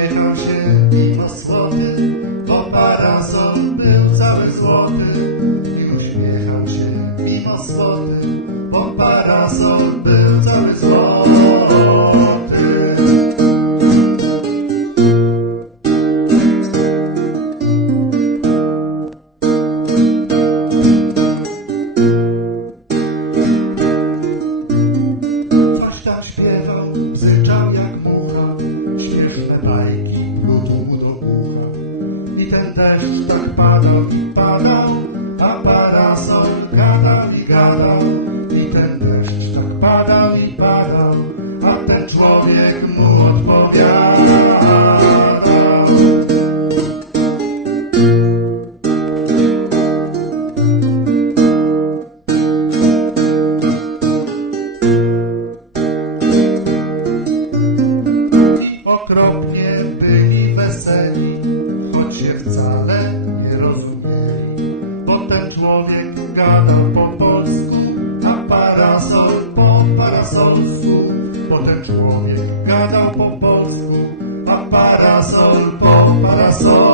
uśmiechał się mimo słoty, bo parasol był cały złoty. I uśmiechał się mimo słoty, desta para, para, aparação, cada ligada. Gadał po polsku, a parasol po parasolsku. Potem człowiek gadał po polsku, a parasol po parasolsku.